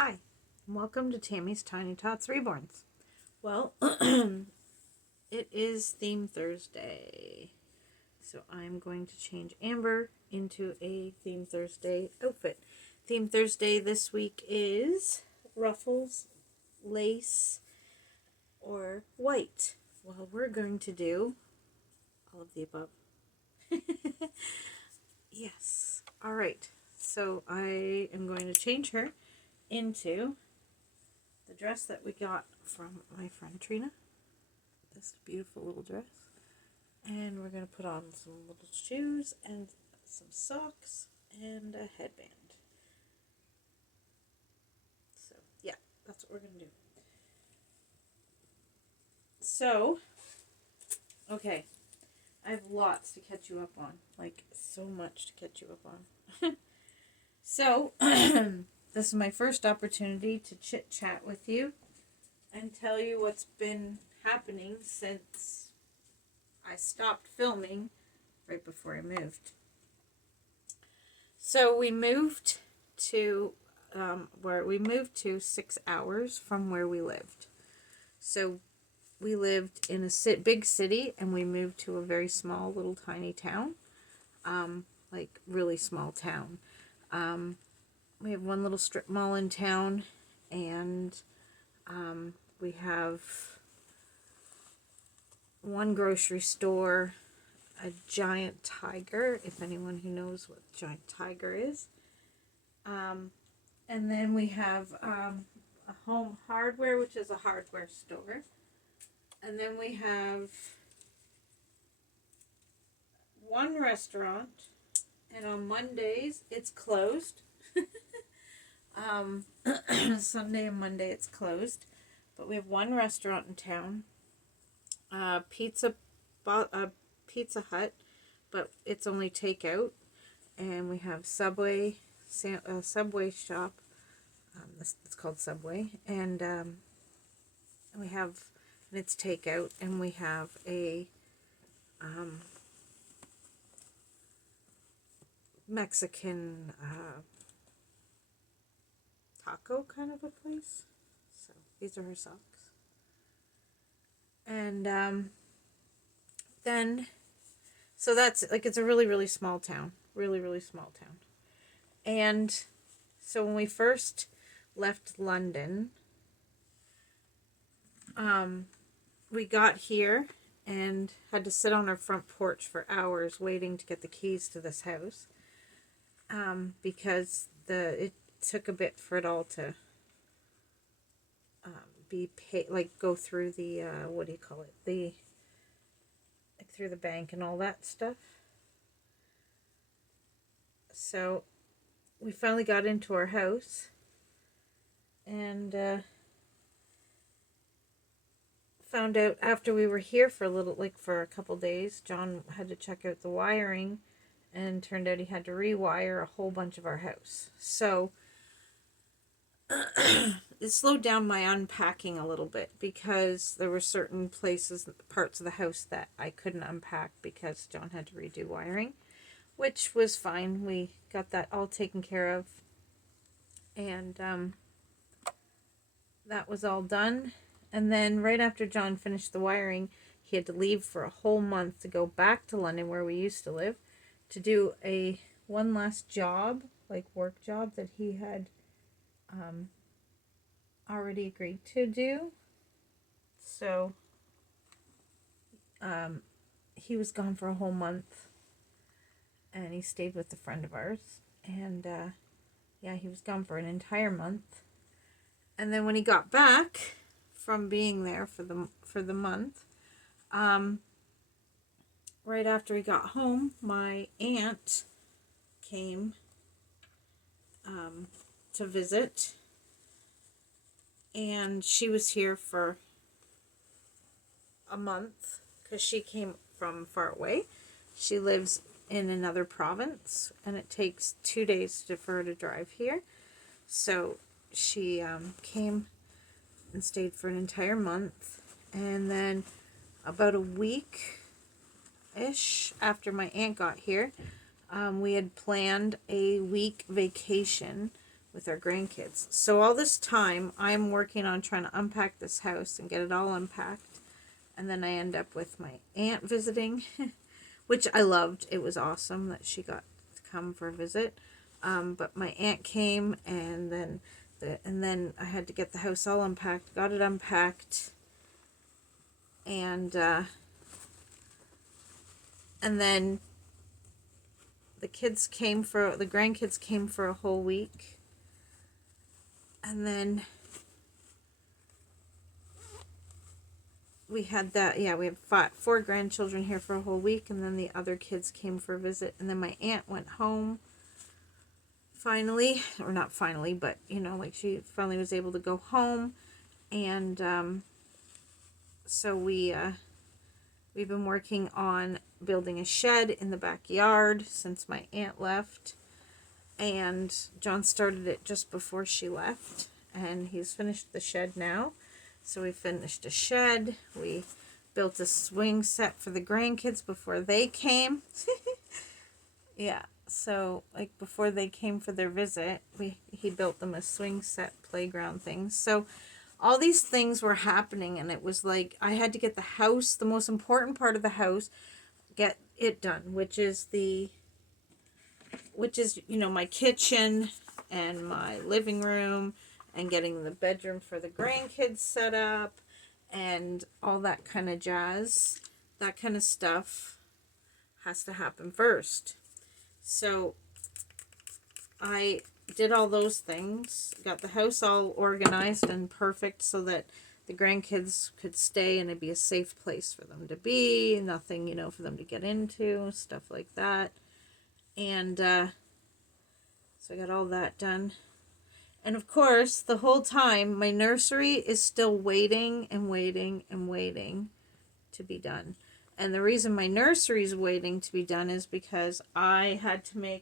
Hi, and welcome to Tammy's Tiny Tots Reborns. Well, it is Theme Thursday, so I'm going to change Amber into a Theme Thursday outfit. Theme Thursday this week is Ruffles, lace, or white. Well, we're going to do all of the above. Yes. All right. So I am going to change her into the dress that we got from my friend Trina. This beautiful little dress. And we're going to put on some little shoes and some socks and a headband. So, yeah, that's what we're going to do. So, okay, I have lots to catch you up on. Like, so much to catch you up on. So, this is my first opportunity to chit-chat with you and tell you what's been happening since I stopped filming right before I moved. So we moved to 6 hours from where we lived. So we lived in a big city, and we moved to a very small little tiny town, like really small town. We have one little strip mall in town, and we have one grocery store, a giant tiger, if anyone who knows what giant tiger is. And then we have a home hardware, which is a hardware store. And then we have one restaurant, and on Mondays it's closed. Sunday and Monday it's closed. But we have one restaurant in town, Pizza Hut, but it's only takeout. And we have Subway shop. It's called Subway, and it's takeout. And we have a Mexican taco kind of a place. So these are her socks. And then, so that's like, it's a really, really small town. Really, really small town. And so when we first left London, we got here and had to sit on our front porch for hours waiting to get the keys to this house, because it took a bit for it all to be paid, like go through the through the bank and all that stuff. So we finally got into our house, and found out after we were here for a couple days, John had to check out the wiring, and turned out he had to rewire a whole bunch of our house. So it slowed down my unpacking a little bit, because there were certain parts of the house that I couldn't unpack because John had to redo wiring, which was fine. We got that all taken care of, and that was all done. And then right after John finished the wiring, he had to leave for a whole month to go back to London, where we used to live, to do one last job, like work job, that he had already agreed to do. So he was gone for a whole month, and he stayed with a friend of ours, and he was gone for an entire month. And then when he got back from being there for the month, right after he got home, my aunt came to visit, and she was here for a month because she came from far away. She lives in another province, and it takes 2 days for her to drive here. So she came and stayed for an entire month. And then about a week-ish after my aunt got here, we had planned a week vacation with our grandkids. So all this time, I'm working on trying to unpack this house and get it all unpacked. And then I end up with my aunt visiting, which I loved. It was awesome that she got to come for a visit. But my aunt came, and then I had to get the house all unpacked. Got it unpacked, and then the grandkids came for a whole week, and then we had four grandchildren here for a whole week, and then the other kids came for a visit, and then my aunt went home finally, or not finally, but like she finally was able to go home, and so we've been working on building a shed in the backyard since my aunt left, and John started it just before she left, and he's finished the shed now. So we finished a shed. We built a swing set for the grandkids before they came. Yeah, so like before they came for their visit, he built them a swing set playground thing. So all these things were happening, and it was like I had to get the house, the most important part of the house, get it done, which is my kitchen and my living room, and getting the bedroom for the grandkids set up, and all that kind of jazz. That kind of stuff has to happen first. So I did all those things, got the house all organized and perfect so that the grandkids could stay and it'd be a safe place for them to be, nothing, for them to get into, stuff like that. And so I got all that done. And of course, the whole time, my nursery is still waiting and waiting and waiting to be done. And the reason my nursery is waiting to be done is because I had to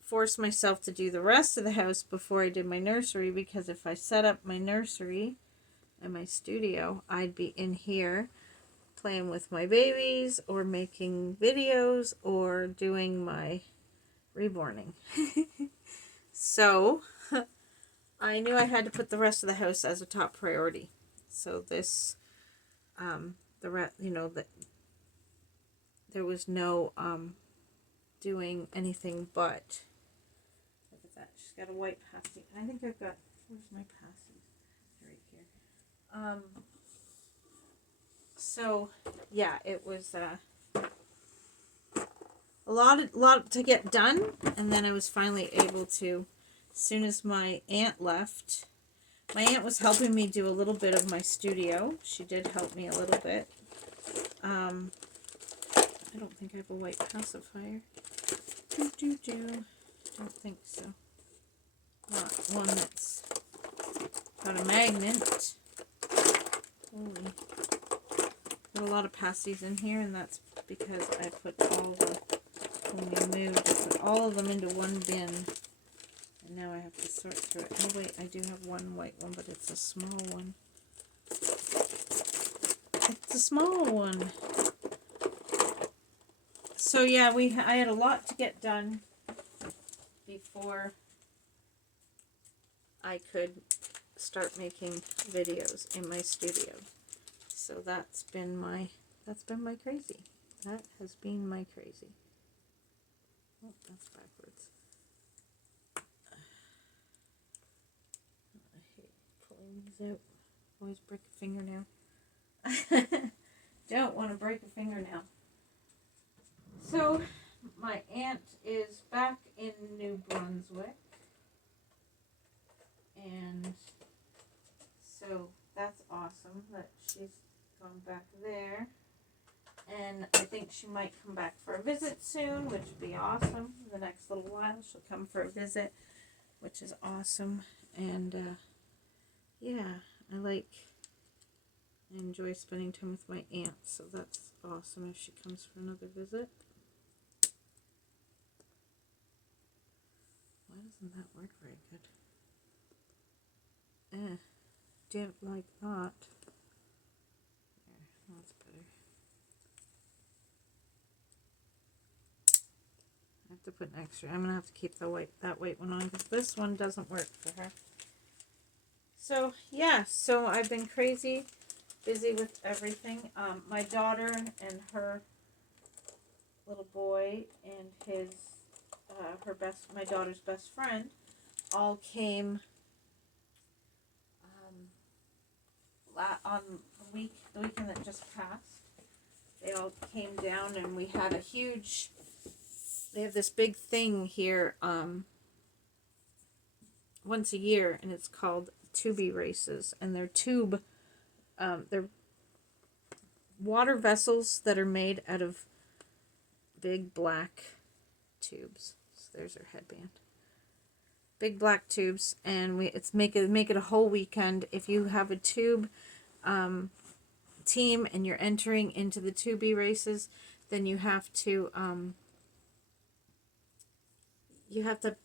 force myself to do the rest of the house before I did my nursery, because if I set up my nursery and my studio, I'd be in here playing with my babies or making videos or doing my reborning. So I knew I had to put the rest of the house as a top priority. So this, there was no doing anything but. Look at that. She's got a white pasty. I think I've got. Where's my pasties? Right here. So yeah, it was a lot to get done, and then I was finally able to. As soon as my aunt left, my aunt was helping me do a little bit of my studio. She did help me a little bit. I don't think I have a white pacifier. Don't think so. Not one that's got a magnet. Holy. Got a lot of pasties in here, and that's because I put when we moved, I put all of them into one bin. And now I have to sort through it. Oh wait, I do have one white one, but it's a small one. It's a small one. So yeah, I had a lot to get done before I could start making videos in my studio. So that's been my crazy. That has been my crazy. Oh, that's backwards. I hate pulling these out. Always break a fingernail. Don't want to break a fingernail. So, my aunt is back in New Brunswick. And so that's awesome that she's gone back there. And I think she might come back for a visit soon, which would be awesome. In the next little while, she'll come for a visit, which is awesome. And, yeah, I enjoy spending time with my aunt, so that's awesome if she comes for another visit. Why doesn't that work very good? Didn't like that. There, that's better. I have to put an extra. I'm gonna have to keep that white one on because this one doesn't work for her. So yeah, so I've been crazy busy with everything. My daughter and her little boy and his my daughter's best friend all came on the weekend that just passed. They all came down and we had a huge. They have this big thing here once a year, and it's called tubie races, and they're water vessels that are made out of big black tubes. So there's her headband. Big black tubes, and make it a whole weekend. If you have a tube team and you're entering into the tubie races, then you have to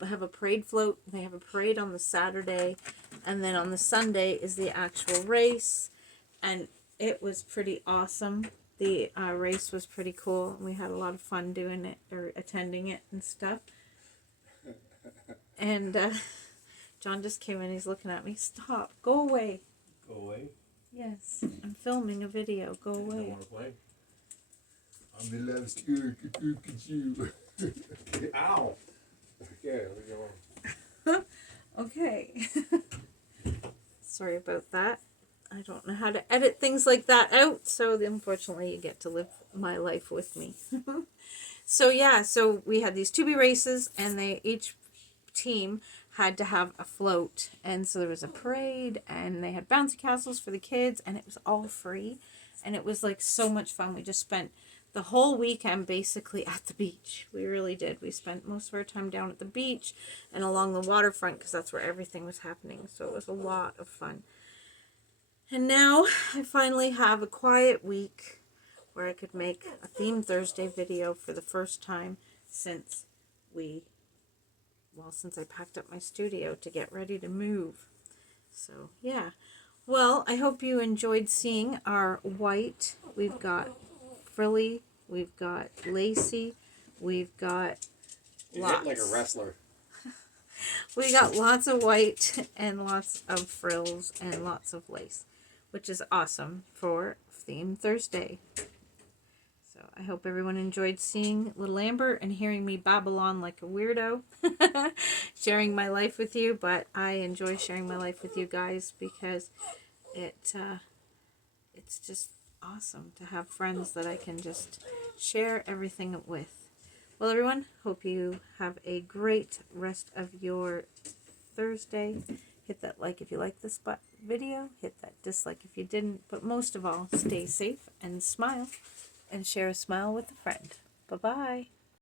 have a parade float. They have a parade on the Saturday, and then on the Sunday is the actual race, and it was pretty awesome. The race was pretty cool. We had a lot of fun doing it or attending it and stuff. And John just came in. He's looking at me. Stop. Go away. Go away? Yes. I'm filming a video. Go away. You don't want to play? I'm the last scared you. Ow! Okay, let me go on. Okay. Sorry about that. I don't know how to edit things like that out, so unfortunately you get to live my life with me. So yeah, so we had these tubie races, and each team had to have a float, and so there was a parade, and they had bouncy castles for the kids, and it was all free, and it was like so much fun. We just spent the whole weekend basically at the beach. We really did. We spent most of our time down at the beach and along the waterfront because that's where everything was happening, so it was a lot of fun. And now I finally have a quiet week where I could make a Theme Thursday video for the first time since I packed up my studio to get ready to move. So, yeah. Well, I hope you enjoyed seeing our white. We've got frilly, we've got lacy, we've got You lots. hit like a wrestler. We got lots of white and lots of frills and lots of lace, which is awesome for Theme Thursday. So I hope everyone enjoyed seeing little Amber and hearing me babble on like a weirdo, sharing my life with you. But I enjoy sharing my life with you guys because it's just awesome to have friends that I can just share everything with. Well, everyone, hope you have a great rest of your Thursday. Hit that like if you like this video. Hit that dislike if you didn't. But most of all, stay safe and smile. And share a smile with a friend. Bye-bye.